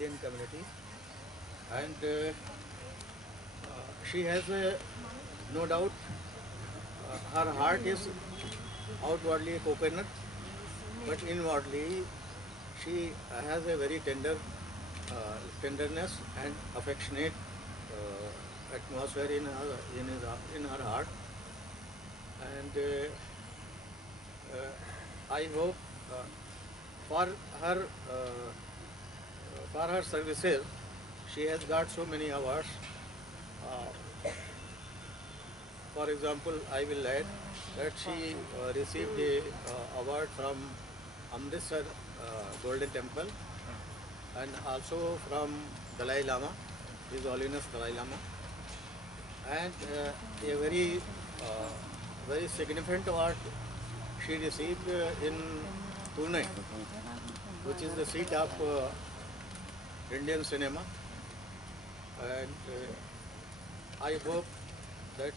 Indian community, and she has no doubt her heart is outwardly coconut, but inwardly she has a very tenderness and affectionate atmosphere in her heart, and I hope for her uh, for her services she has got so many awards. Uh, for example, I will add that she received a award from Amritsar Golden Temple, and also from Dalai Lama, His Holiness Dalai Lama, and a uh, very significant award she received in Pune, which is the seat of Indian cinema, and I hope that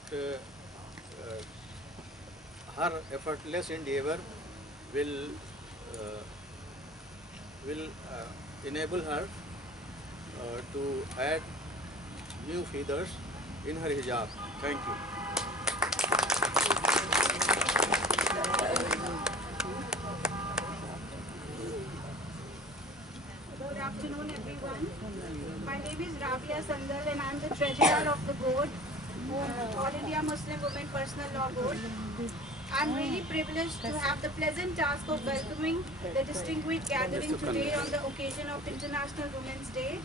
her effortless endeavor will uh, will enable her to add new feathers in her hijab. Thank you. Good afternoon, everyone. My name is Rabia Sandal and I am the treasurer of the board, All India Muslim Women Personal Law Board. I am really privileged to have the pleasant task of welcoming the distinguished gathering today on the occasion of International Women's Day.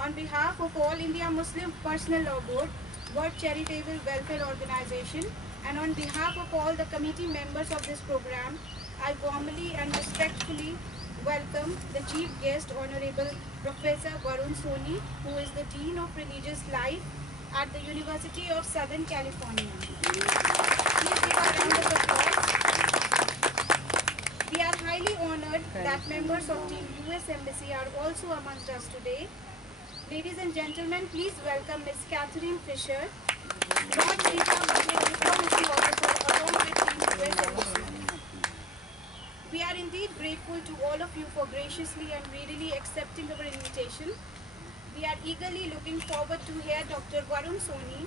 On behalf of All India Muslim Personal Law Board, World Charitable Welfare Organization, and on behalf of all the committee members of this program, I warmly and respectfully welcome the Chief Guest, Honorable Professor Varun Soni, who is the Dean of Religious Life at the University of Southern California. Please give a round of applause. We are highly honored that members of Team US Embassy are also amongst us today. Ladies and gentlemen, please welcome Ms. Catherine Fisher, Diplomacy Officer along with Team US Embassy. We are indeed grateful to all of you for graciously and readily accepting our invitation. We are eagerly looking forward to hear Dr. Varun Soni,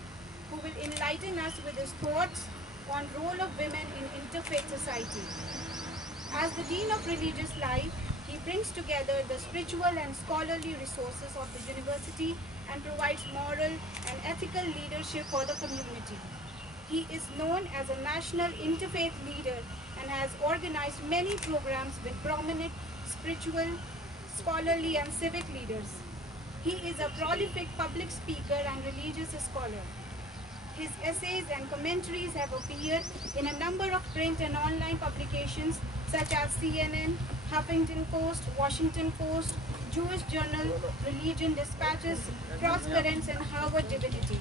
who will enlighten us with his thoughts on role of women in interfaith society. As the Dean of Religious Life, he brings together the spiritual and scholarly resources of the university and provides moral and ethical leadership for the community. He is known as a national interfaith leader and has organized many programs with prominent spiritual, scholarly and civic leaders. He is a prolific public speaker and religious scholar. His essays and commentaries have appeared in a number of print and online publications such as CNN, Huffington Post, Washington Post, Jewish Journal, Religion Dispatches, Cross Currents and Harvard Divinity.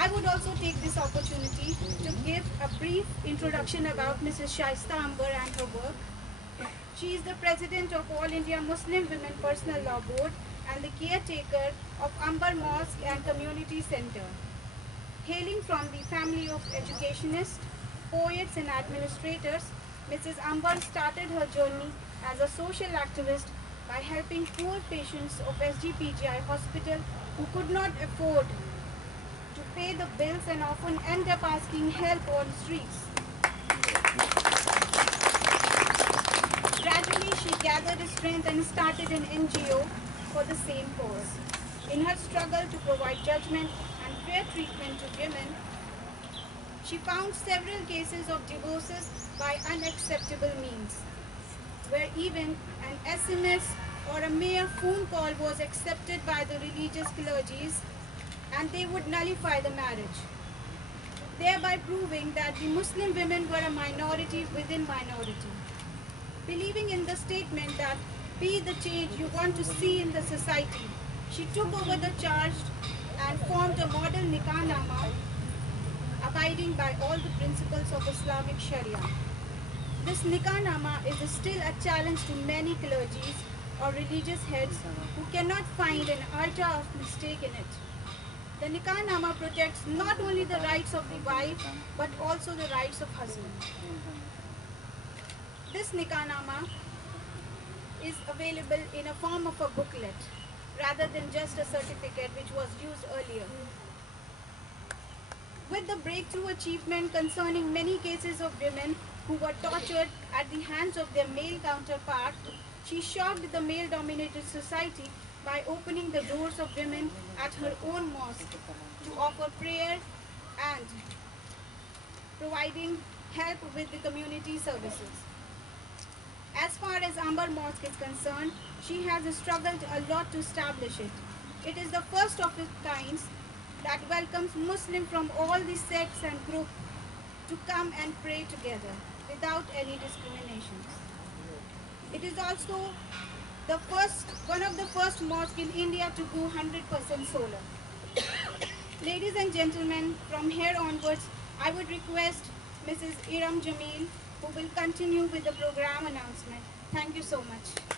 I would also take this opportunity to give a brief introduction about Mrs. Shaista Ambar and her work. She is the president of All India Muslim Women Personal Law Board and the caretaker of Ambar Mosque and Community Center. Hailing from the family of educationists, poets and administrators, Mrs. Ambar started her journey as a social activist by helping poor patients of SGPGI hospital who could not afford to pay the bills and often end up asking help on streets. Gradually, she gathered strength and started an NGO for the same cause. In her struggle to provide judgment and fair treatment to women, she found several cases of divorces by unacceptable means, where even an SMS or a mere phone call was accepted by the religious clergies and they would nullify the marriage, thereby proving that the Muslim women were a minority within minority. Believing in the statement that be the change you want to see in the society, she took over the charge and formed a model Nikah Nama, abiding by all the principles of Islamic Sharia. This Nikah Nama is still a challenge to many clergies or religious heads who cannot find an iota of mistake in it. The Nikah Nama protects not only the rights of the wife but also the rights of husband. This Nikah Nama is available in a form of a booklet rather than just a certificate which was used earlier. With the breakthrough achievement concerning many cases of women who were tortured at the hands of their male counterpart, she shocked the male-dominated society by opening the doors of women at her own mosque to offer prayer and providing help with the community services. As far as Ambar Mosque is concerned, she has struggled a lot to establish it. It is the first of its kind that welcomes Muslims from all the sects and groups to come and pray together without any discriminations. It is also one of the first mosques in India to go 100% solar. Ladies and gentlemen, from here onwards, I would request Mrs. Iram Jamil, who will continue with the program announcement. Thank you so much.